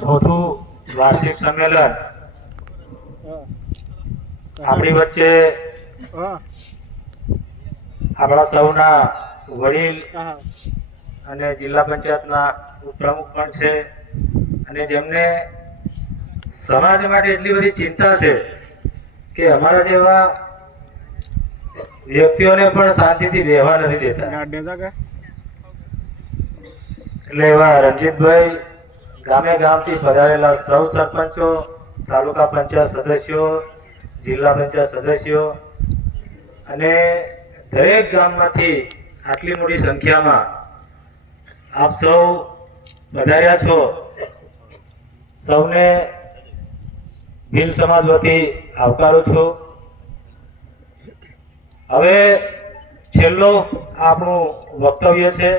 ચોથું વાર્ષિક સંમેલન આપણી વચ્ચે આપણા સૌના વડીલ અને જિલ્લા પંચાયતના ઉપપ્રમુખ પણ છે અને જેમને સમાજ માટે એટલી બધી ચિંતા છે કે અમારા જેવા વ્યક્તિઓને પણ શાંતિથી બેહવા નથી દેતા. એટલે એવા રણજીતભાઈ, ગામે ગામથી પધારેલા સૌ સરપંચો, તાલુકા પંચાયત સદસ્યો, જિલ્લા પંચાયત સદસ્યો અને દરેક ગામમાંથી આટલી મોટી સંખ્યામાં આપ સૌ પધાર્યા છો. સૌને ભીલ સમાજ વતી આવકારું છું. હવે છેલ્લો આપણું વક્તવ્ય છે.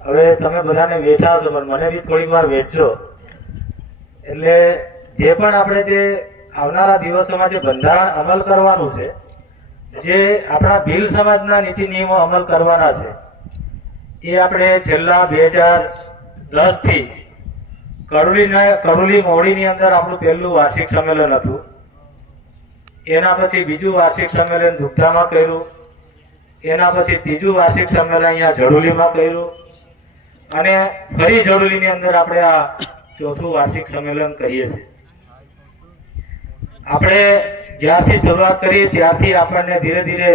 હવે તમે બધાને વેઠા છો, પણ મને બી થોડીક વાર વેચજો. એટલે જે પણ આપણે જે આવનારા દિવસોમાં જે બંધારણ અમલ કરવાનું છે, જે આપણા ભીલ સમાજના નીતિ નિયમો અમલ કરવાના છે, એ આપણે છેલ્લા 2010 થી કડુલી મોવડીની અંદર આપણું પહેલું વાર્ષિક સંમેલન હતું. એના પછી બીજું વાર્ષિક સંમેલન દુગ્ધામાં કર્યું. એના પછી ત્રીજું વાર્ષિક સંમેલન અહીંયા ઝડુલીમાં કર્યું અને ફરી ઝડુલીની અંદર આપણે આ ચોથું વાર્ષિક સંમેલન કરીએ છીએ. આપણે જ્યારથી શરૂઆત કરી ત્યારથી આપણને ધીરે ધીરે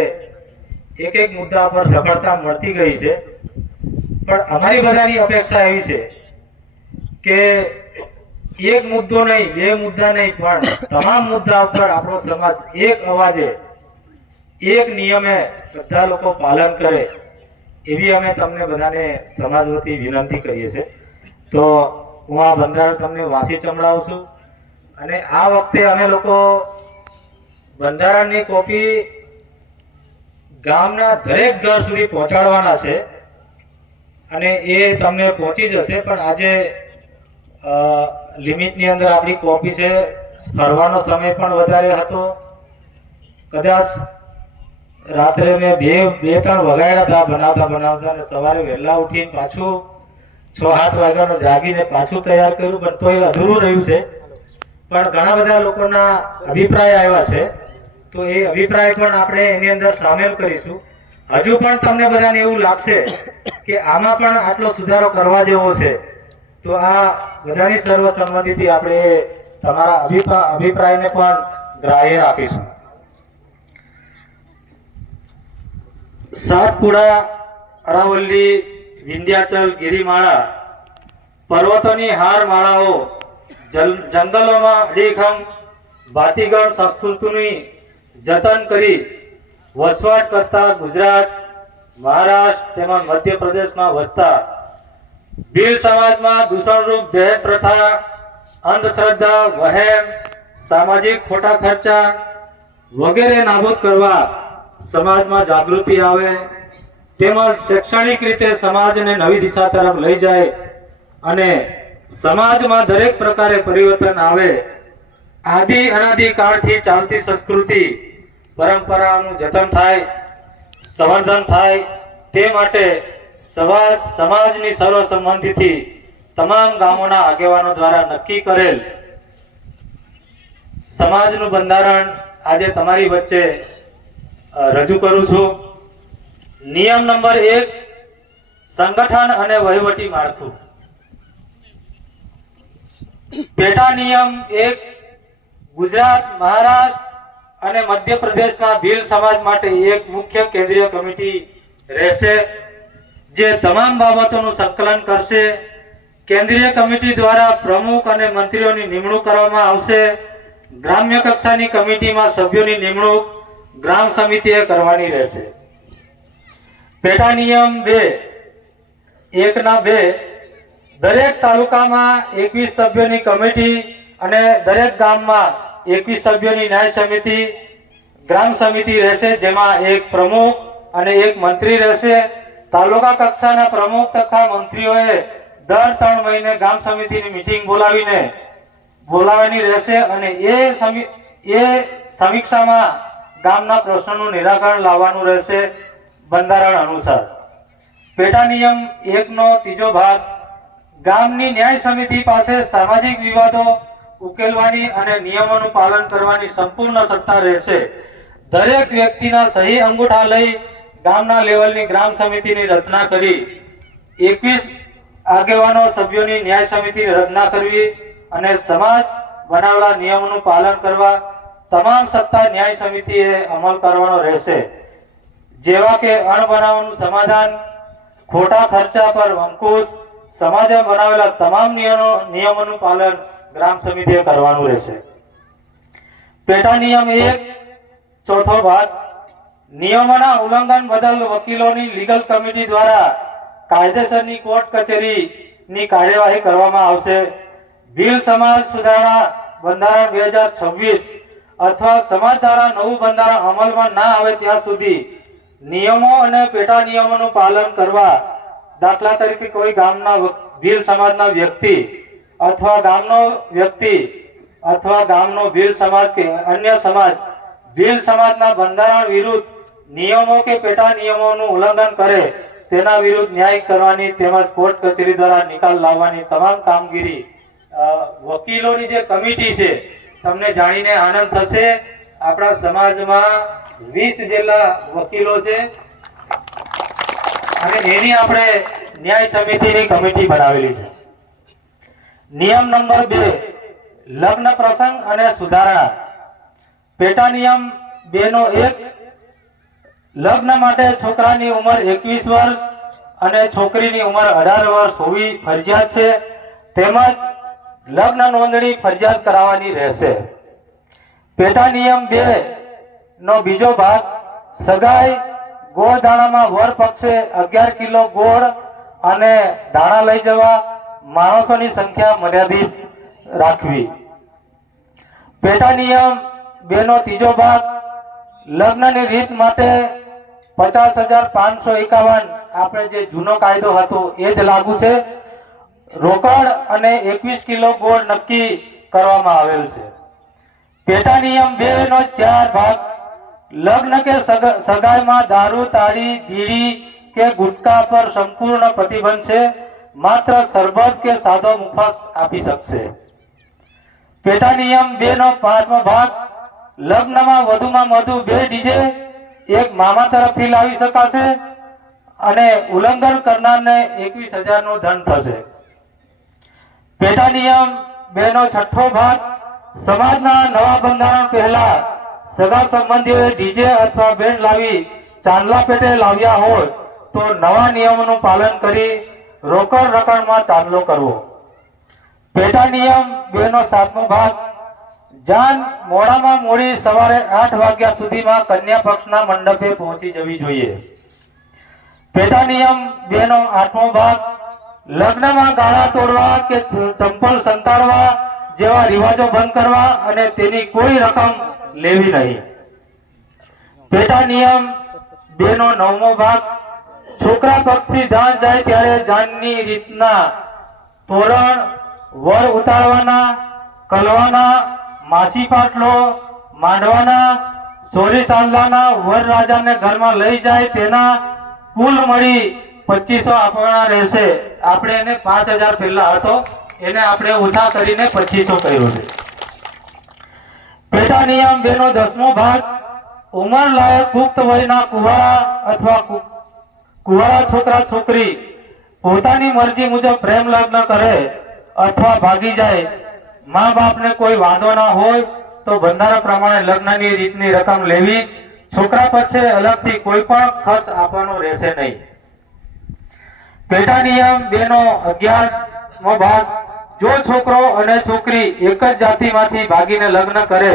એક એક મુદ્દા પર સફળતા મળતી ગઈ છે. પણ અમારી બધાની અપેક્ષા એવી છે કે એક મુદ્દો નહીં, બે મુદ્દા નહીં, પણ તમામ મુદ્દા ઉપર આપણો સમાજ એક અવાજે, એક નિયમે બધા લોકો પાલન કરે, એવી અમે તમને બધાને સમાજ વતી વિનંતી કરીએ છીએ. તો હું આ બંધારણ તમને વાંચી સંભળાવું છું અને આ વખતે અમે લોકો બંધારણની કોપી ગામના દરેક ઘર સુધી પહોંચાડવાના છે અને એ તમને પહોંચી જશે. પણ આજે લિમિટની અંદર આપણી કોપી છે. ફરવાનો સમય પણ વધારે હતો. કદાચ રાત્રે મેં બે ત્રણ વગાડ્યા હતા બનાવતા અને સવારે વહેલા ઉઠીને પાછું 6-7 વાગ્યાનો જાગીને પાછું તૈયાર કર્યું, પણ તો એ અધૂરું રહ્યું છે. પણ ઘણા બધા લોકોના અભિપ્રાય આવ્યા છે, તો એ અભિપ્રાય પણ આપણે એની અંદર સામેલ કરીશું. હજુ પણ તમને બધાને એવું લાગશે કે આમાં પણ આટલો સુધારો કરવા જેવો છે, તો આ બધાની સર્વસંમતિથી આપણે તમારા અભિપ્રાયને પણ ગ્રાહ્ય રાખીશું. સાતપુડા, અરાવલ્લી, વિંધ્યાચલ, ગિરિમાળા, પર્વતોની હાર માળાઓ, જંગલોમાં અડીખમ ભાતીગળ સંસ્કૃતિની જતન કરી વસવાટ કરતા ગુજરાત, મહારાષ્ટ્ર તેમજ મધ્યપ્રદેશમાં વસતા ભીલ સમાજમાં દૂષણરૂપ દહેજ પ્રથા, અંધશ્રદ્ધા, વહેમ, સામાજિક ખોટા ખર્ચા વગેરે નાબૂદ કરવા સમાજમાં જાગૃતિ આવે તેમજ શૈક્ષણિક રીતે સમાજને નવી દિશા તરફ લઈ જાય અને સમાજમાં દરેક પ્રકારે પરિવર્તન આવે. આદિ અનાદિ કાળથી ચાલતી સંસ્કૃતિ પરંપરાનું જતન થાય, સંવર્ધન થાય, તે માટે સમાજની સર્વસંમતિથી તમામ ગામોના આગેવાનો દ્વારા નક્કી કરેલ સમાજનું બંધારણ આજે તમારી વચ્ચે રજૂ કરું છું. નિયમ નંબર 1, સંગઠન અને વહીવટી માળખું. પેટા નિયમ 1, ગુજરાત, મહારાષ્ટ્ર અને મધ્યપ્રદેશના ભીલ સમાજ માટે એક મુખ્ય કેન્દ્રીય કમિટી રહેશે, જે તમામ બાબતોનું સંકલન કરશે. કેન્દ્રીય કમિટી દ્વારા પ્રમુખ અને મંત્રીઓની નિમણૂક કરવામાં આવશે. ગ્રામ્ય કક્ષાની કમિટીમાં સભ્યોની નિમણૂક ગ્રામ સમિતિએ કરવાની રહેશે. પેટા નિયમ 1/2, દરેક તાલુકામાં 21 સભ્યોની કમિટી અને દરેક ગામમાં 21 સભ્યોની ન્યાય સમિતિ, ગ્રામ સમિતિ રહેશે, જેમાં એક પ્રમુખ અને એક મંત્રી રહેશે. તાલુકા કક્ષાના પ્રમુખ તથા મંત્રીઓએ દર 3 મહિને ગામ સમિતિની મીટિંગ બોલાવવાની રહેશે અને એ સમીક્ષામાં ગામના પ્રશ્નોનું નિરાકરણ લાવવાનું રહેશે બંધારણ અનુસાર. પેટા નિયમ 1નો ત્રીજો ભાગ, ગામની ન્યાય સમિતિ પાસે સામાજિક વિવાદો ઉકેલવાની અને નિયમોનું પાલન કરવાની સંપૂર્ણ સત્તા રહેશે. દરેક વ્યક્તિના સહી અંગૂઠા લઈ ગામના લેવલની ગ્રામ સમિતિની રચના કરી 21 આગેવાનો સભ્યોની ન્યાય સમિતિની રચના કરવી અને સમાજ બનાવેલા નિયમોનું પાલન કરવા તમામ સત્તા ન્યાય સમિતિએ અમલ કરવાનો રહેશે. જેવા કે અણબનાવનું સમાધાન, ખોટા ખર્ચા પર અંકુશ, સમાજે બનાવેલા તમામ નિયમોનું પાલન ગ્રામ સમિતિએ કરવાનું રહેશે. પેટા નિયમ 1 ચોથો ભાગ, નિયમોના ઉલ્લંઘન બદલ વકીલોની લીગલ કમિટી દ્વારા કાયદેસરની કોર્ટ કચેરીની કાર્યવાહી કરવામાં આવશે. ભીલ સમાજ સુધારણા બંધારણ 2026 અથવા સમાજ દ્વારા નવું બંધારણ અમલમાં ના આવે ત્યાં સુધી નિયમો અને પેટા નિયમોનું પાલન કરવા, દાખલા તરીકે કોઈ ગામના ભીલ સમાજના વ્યક્તિ અથવા ગામનો વ્યક્તિ અથવા ગામનો ભીલ સમાજ કે અન્ય સમાજ ભીલ સમાજના બંધારણ વિરુદ્ધ નિયમો કે પેટા નિયમોનું ઉલ્લંઘન કરે તેના વિરુદ્ધ ન્યાય કરવાની તેમજ કોર્ટ કચેરી દ્વારા નિકાલ લાવવાની તમામ કામગીરી વકીલોની જે કમિટી છે, તમને જાણીને આનંદ થશે, આપણા સમાજમાં 20 જેટલા વકીલો છે અને એની આપણે ન્યાય સમિતિની કમિટી બનાવેલી છે. નિયમ નંબર 2, લગ્ન પ્રસંગ અને સુધારણા. પેટા નિયમ 2(1) લગ્ન માટે છોકરાની ઉંમર 21 વર્ષ અને છોકરીની ઉંમર 18 વર્ષ હોવી ફરજિયાત છે, તેમજ લગ્ન નોંધણી ફરજિયાત કરાવવાની રહેશે. પેટા નિયમ 2 નો બીજો ભાગ, સગાઈ ગોળ ધાણામાં વર પક્ષે 11 કિલો ગોળ અને ધાણા લઈ જવા, માણસોની સંખ્યા મર્યાદિત રાખવી. પેટા નિયમ 2 નો ત્રીજો ભાગ, લગ્નની રીત માટે 50,551 આપણે જે જૂનો કાયદો હતો એ જ લાગુ છે. રોકડ અને 21 કિલો ગોળ નક્કી કરવામાં આવેલ છે. પેટા નિયમ 2 નો 4 ભાગ, લગ્ન કે સગાઈમાં દારૂ, તાળી, બીડી કે ગુટખા પર સંપૂર્ણ પ્રતિબંધ છે, માત્ર શરબત કે સાદો મુખવાસ આપી શકશે. પેટા નિયમ 2 નો 5મો ભાગ, લગ્નમાં વધુમાં વધુ 2 ડીજે એક મામા તરફથી લાવી શકાશે અને ઉલ્લંઘન કરનારને 21,000 નો દંડ થશે. પેટા નિયમ 2 નો 6થો ભાગ, સમાજના નવા બંધારણ પહેલા સગા સંબંધીઓએ ડીજે અથવા બેન્ડ લાવી ચાંદલા પેટે લાવ્યા હોય તો નવા નિયમોનું પાલન કરી રોકડ રકમમાં ચાંદલો કરવો. પેટા નિયમ 2 નો 7મો ભાગ, જાન મોડામાં મોડી સવારે 8 વાગ્યા સુધીમાં કન્યા પક્ષના મંડપે પહોંચી જવી જોઈએ. પેટા નિયમ 2 નો 8મો ભાગ, લગ્નમાં ગાળા તોડવા કે ચંપલ સંતાડવા જેવા રિવાજો બંધ કરવા અને તેની કોઈ રકમ લેવી નહીં. પેટા નિયમ 2 નો 9મો ભાગ, છોકરા પક્ષથી જાન જાય ત્યારે જાનની રીતના તોરણ, વર ઉતારવાના, કલવાના, માસી પાટલો, માંડવાના, સોરી સાંદલાના, વર રાજાને ઘરમાં લઈ જાય તેના કુલ મળી 2500 આપવાના રહેશે. આપણે એને 5000 પહેલા હતો, એને આપણે ઓછા કરીને 2500 કર્યો છે. પેટા નિયમ 2 નો 10મો ભાગ, ઉંમર લાયક પુખ્ત વયના કુંવારા અથવા કુંવારા છોકરા છોકરી પોતાની મરજી મુજબ પ્રેમ લગ્ન કરે અથવા ભાગી જાય, મા બાપને કોઈ વાંધો ના હોય તો બંધારણ પ્રમાણે લગ્નની રીતની રકમ લેવી, છોકરા પછી અલગથી કોઈ પણ ખર્ચ આપવાનો રહેશે નહીં. પેટા નિયમ 2 નો 11મો ભાગ, જો છોકરો અને છોકરી એક જ જાતિમાંથી ભાગીને લગ્ન કરે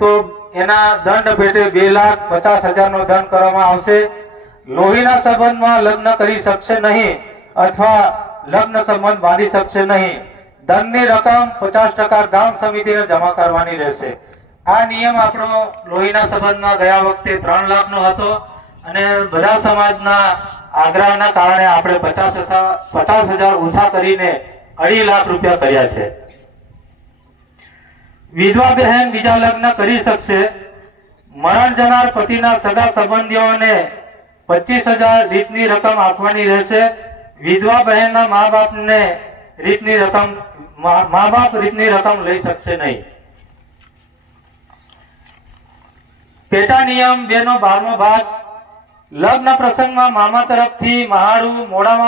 તો એના દંડ પેટે 2,50,000 નો દંડ કરવામાં આવશે. લોહીના સંબંધમાં લગ્ન કરી શકશે નહીં અથવા લગ્ન સંબંધ બાંધી શકશે નહીં. દંડની રકમ 50% ગામ સમિતિને જમા કરવાની રહેશે. આ નિયમ આપણો લોહીના સંબંધમાં ગયા વખતે 3 લાખનો હતો અને બધા સમાજના આગ્રહના કારણે આપણે 50,000 ઓછા કરીને 2.5 લાખ રૂપિયા કર્યા છે. વિધવા બહેન બીજા લગ્ન કરી શકશે. મરણ જનાર પતિના સગા સંબંધીઓને 25,000 રીતની રકમ આપવાની રહેશે. વિધવા બહેનના મા બાપને રીતની રકમ મા બાપ રીતની રકમ લઈ શકશે નહીં. પેટા નિયમ 2 નો 12મો ભાગ લગ્ન પ્રસંગમાં મામા તરફથી મહાડું મોડામાં